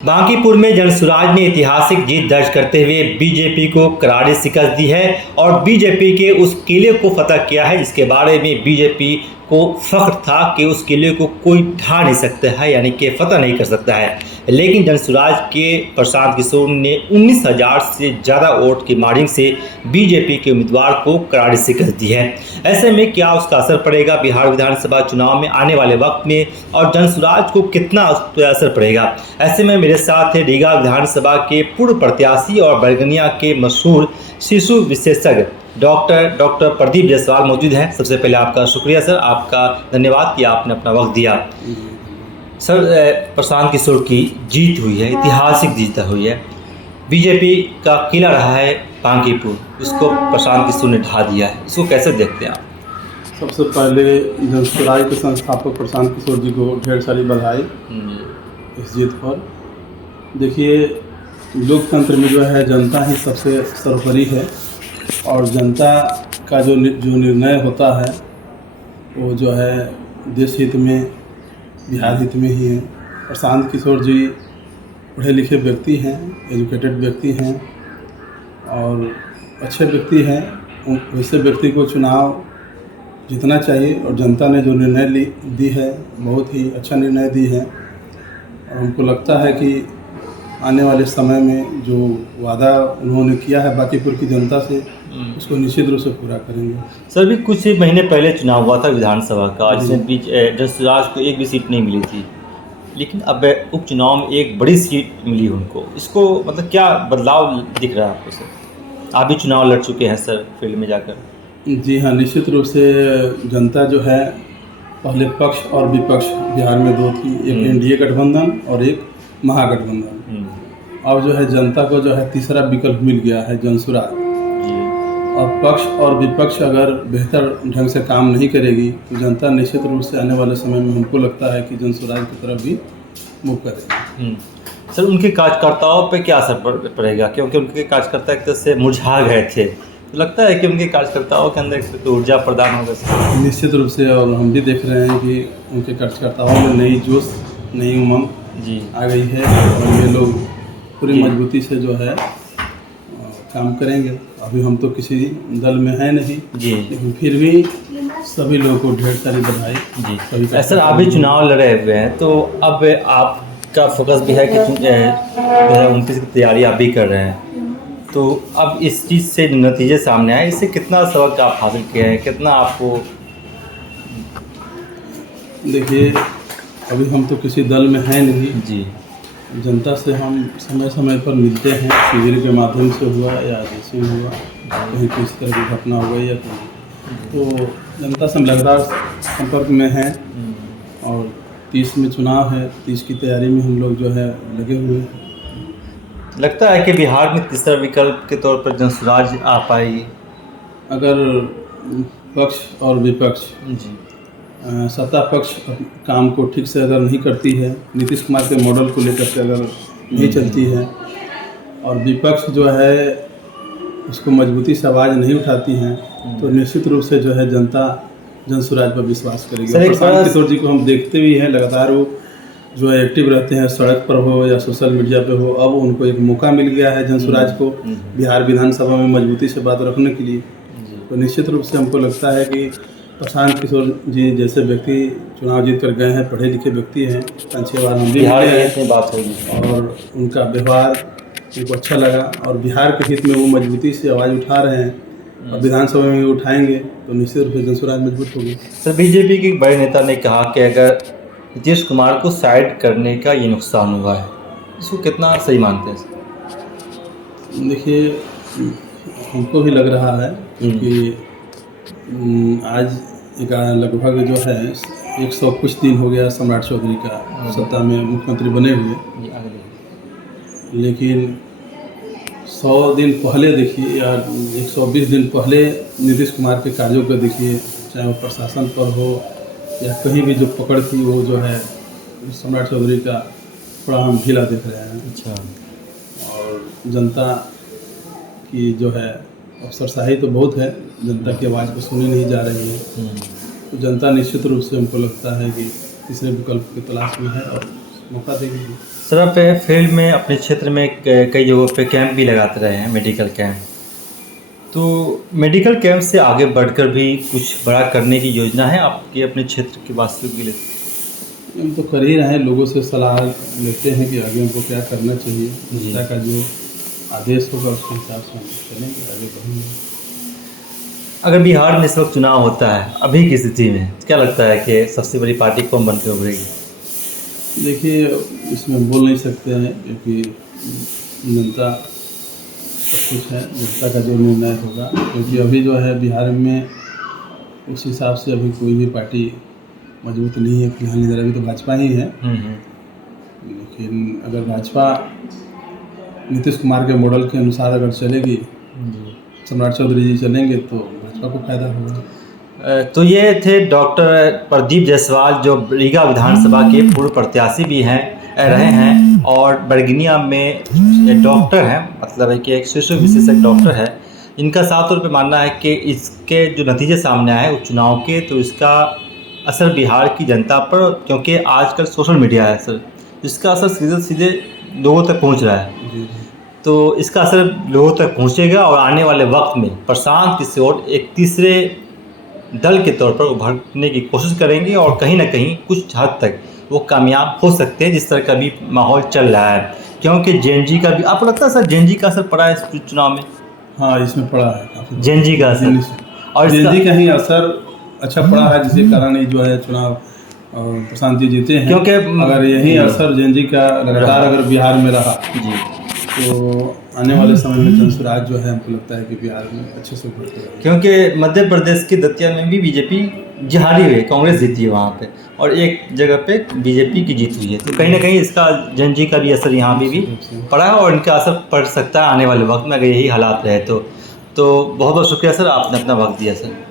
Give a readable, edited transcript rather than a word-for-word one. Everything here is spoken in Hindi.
बांकीपुर में जनसुराज ने ऐतिहासिक जीत दर्ज करते हुए बीजेपी को करारी शिकस्त दी है और बीजेपी के उस किले को फतह किया है जिसके बारे में बीजेपी को फख्र था कि उस किले को कोई ढा नहीं सकता है, यानी कि फतह नहीं कर सकता है। लेकिन जनसुराज के प्रशांत किशोर ने 19,000 से ज़्यादा वोट की मार्जिन से बीजेपी के उम्मीदवार को करारी शिकस्त दी है। ऐसे में क्या उसका असर पड़ेगा बिहार विधानसभा चुनाव में आने वाले वक्त में, और जनसुराज को कितना असर पड़ेगा? ऐसे में मेरे साथ है रीगा विधानसभा के पूर्व प्रत्याशी और बैरगनिया के मशहूर शिशु विशेषज्ञ डॉक्टर प्रदीप जायसवाल मौजूद हैं। सबसे पहले आपका शुक्रिया सर, आपका धन्यवाद कि आपने अपना वक्त दिया। सर, प्रशांत किशोर की जीत हुई है, ऐतिहासिक जीत हुई है। बीजेपी का किला रहा है बांकीपुर, उसको प्रशांत किशोर ने ढा दिया है, इसको कैसे देखते हैं आप? सबसे पहले जनसुराज के संस्थापक प्रशांत किशोर जी को ढेर सारी बधाई इस जीत पर। देखिए, लोकतंत्र में जो है जनता ही सबसे सर्वोपरि है और जनता का जो निर्णय होता है वो जो है देश हित में, बिहार हित में ही है। प्रशांत किशोर जी पढ़े लिखे व्यक्ति हैं, एजुकेटेड व्यक्ति हैं और अच्छे व्यक्ति हैं। वैसे व्यक्ति को चुनाव जीतना चाहिए और जनता ने जो निर्णय दी है बहुत ही अच्छा निर्णय दी है और हमको लगता है कि आने वाले समय में जो वादा उन्होंने किया है बांकीपुर की जनता से उसको निश्चित रूप से पूरा करेंगे। सर, भी कुछ महीने पहले चुनाव हुआ था विधानसभा का, जिसमें बीच जनसुराज को एक भी सीट नहीं मिली थी, लेकिन अब उपचुनाव में एक बड़ी सीट मिली उनको। इसको मतलब क्या बदलाव दिख रहा है आपको सर? आप भी चुनाव लड़ चुके हैं सर फील्ड में जाकर। जी हाँ, निश्चित रूप से जनता जो है, पहले पक्ष और विपक्ष बिहार में दो थी, एक एनडीए गठबंधन और एक महागठबंधन। अब जो है जनता को जो है तीसरा विकल्प मिल गया है, जनसुराज। और पक्ष और विपक्ष अगर बेहतर ढंग से काम नहीं करेगी तो जनता निश्चित रूप से आने वाले समय में हमको लगता है कि जनसुराज की तरफ भी मूव करेगी। सर, उनके कार्यकर्ताओं पे क्या असर पड़ेगा? क्योंकि उनके कार्यकर्ता एक तरह से मुरझा गए थे, तो लगता है कि उनके कार्यकर्ताओं के अंदर एक ऊर्जा प्रदान होगा। निश्चित रूप से, और हम भी देख रहे हैं कि उनके कार्यकर्ताओं में नई जोश, नई उमंग आ गई है और ये लोग पूरी मजबूती से जो है काम करेंगे। अभी हम तो किसी दल में है नहीं जी, लेकिन फिर भी सभी लोगों को ढेर सारी बधाई जी। सर, आप भी चुनाव लड़े हुए हैं, तो अब आपका फोकस भी है कि 29 की तैयारी आप भी कर रहे हैं, तो अब इस चीज़ से नतीजे सामने आए, इससे कितना सबक आप हासिल किए हैं, कितना आपको? देखिए, अभी हम तो किसी दल में हैं नहीं जी। जनता से हम समय समय पर मिलते हैं, शिविर के माध्यम से हुआ या जैसे हुआ, कहीं किसी तरह की घटना हो गई या कहीं, तो जनता से हम लगातार संपर्क में हैं और 30 में चुनाव है, 30 की तैयारी में हम लोग जो है लगे हुए हैं। लगता है कि बिहार में तीसरा विकल्प के तौर पर जनसुराज आ पाएगी अगर पक्ष और विपक्ष जी, सत्ता पक्ष काम को ठीक से अगर नहीं करती है, नीतीश कुमार के मॉडल को लेकर के अगर नहीं चलती है और विपक्ष जो है उसको मजबूती से आवाज़ नहीं उठाती हैं, तो निश्चित रूप से जो है जनता जनसुराज पर विश्वास करेगी। प्रशांत किशोर जी को हम देखते भी हैं, लगातार वो जो है एक्टिव रहते हैं, सड़क पर हो या सोशल मीडिया पे हो। अब उनको एक मौका मिल गया है जनसुराज को बिहार विधानसभा में मजबूती से बात रखने के लिए, तो निश्चित रूप से हमको लगता है कि प्रशांत किशोर जी जैसे व्यक्ति चुनाव जीत कर गए हैं, पढ़े लिखे व्यक्ति हैं, 5-6 बार हम भी मिले हैं बात होगी और उनका व्यवहार उनको अच्छा लगा और बिहार के हित में वो मजबूती से आवाज़ उठा रहे हैं और विधानसभा में उठाएंगे तो निश्चित रूप से जनसुराज मजबूत होगी। सर, बीजेपी के बड़े नेता ने कहा कि अगर नीतीश कुमार को साइड करने का ये नुकसान हुआ है, इसको कितना सही मानते हैं? देखिए, हमको भी लग रहा है क्योंकि आज लगभग जो है 100 कुछ दिन हो गया सम्राट चौधरी का सत्ता में मुख्यमंत्री बने हुए, लेकिन 100 दिन पहले देखिए या 120 दिन पहले नीतीश कुमार के कार्यों को देखिए, चाहे वो प्रशासन पर हो या कहीं भी जो पकड़ थी, वो जो है सम्राट चौधरी का थोड़ा हम ढीला देख रहे हैं। अच्छा। और जनता की जो है अफसरशाही तो बहुत है, जनता की आवाज़ को सुनी नहीं जा रही है, तो जनता निश्चित रूप से हमको लगता है कि तीसरे विकल्प की तलाश में है और मौका देंगे। सर आप फील्ड में अपने क्षेत्र में कई जगहों पे कैंप भी लगाते रहे हैं, मेडिकल कैंप, तो मेडिकल कैंप से आगे बढ़कर भी कुछ बड़ा करने की योजना है आपके अपने क्षेत्र के वासियों के लिए? हम तो कर ही रहे हैं, लोगों से सलाह लेते हैं कि आगे हमको क्या करना चाहिए। जी। जनता का जो आदेश होगा उसके हिसाब से हम चलेंगे, आगे बढ़ेंगे। अगर बिहार में इस वक्त चुनाव होता है अभी की स्थिति में, क्या लगता है कि सबसे बड़ी पार्टी कौन बन के उभरेगी? देखिए, इसमें बोल नहीं सकते हैं क्योंकि जनता सब कुछ है, जनता का जो निर्णय होगा। क्योंकि अभी जो है बिहार में उस हिसाब से अभी कोई भी पार्टी मजबूत नहीं है फिलहाल, इधर अभी तो भाजपा ही है। लेकिन अगर भाजपा नीतीश कुमार के मॉडल के अनुसार अगर चलेगी, सम्राट चौधरी जी चलेंगे तो भाजपा को फायदा होगा। तो ये थे डॉक्टर प्रदीप जायसवाल, जो रीगा विधानसभा के पूर्व प्रत्याशी भी रहे हैं और बरगिनिया में डॉक्टर हैं, मतलब है कि एक शिशु विशेषज्ञ डॉक्टर है। इनका साफ तौर पे मानना है कि इसके जो नतीजे सामने आए उपचुनाव के, तो इसका असर बिहार की जनता पर, क्योंकि आजकल सोशल मीडिया है सर, इसका असर सीधे सीधे लोगों तक पहुंच रहा है। तो इसका असर लोगों तक पहुंचेगा और आने वाले वक्त में प्रशांत किशोर एक तीसरे दल के तौर पर उभरने की कोशिश करेंगे और कहीं ना कहीं कुछ हद तक वो कामयाब हो सकते हैं, जिस तरह का भी माहौल चल रहा है। क्योंकि जेएनजी का भी, आपको लगता है सर जेएनजी का असर पड़ा है इस चुनाव में? हाँ, इसमें पड़ा है काफी जेएनजी का असर, और जेएनजी का ही असर अच्छा पड़ा है, जिसके कारण ही जो है चुनाव प्रशांत जी जीते हैं। क्योंकि अगर यही असर जेएनजी का लगातार अगर बिहार में रहा जी, तो आने वाले समय में जनसुराज जो है हमको लगता है कि बिहार में अच्छे से उभरते रहेगा। क्योंकि मध्य प्रदेश की दतिया में भी बीजेपी हारी हुई है, कांग्रेस जीती है वहाँ पे, और एक जगह पे बीजेपी की जीत हुई है। तो कहीं ना कहीं इसका जेएनजी का भी असर यहाँ भी पड़ा है और इनका असर पड़ सकता है आने वाले वक्त में, अगर यही हालात रहे तो बहुत बहुत शुक्रिया सर, आपने अपना वक्त दिया सर।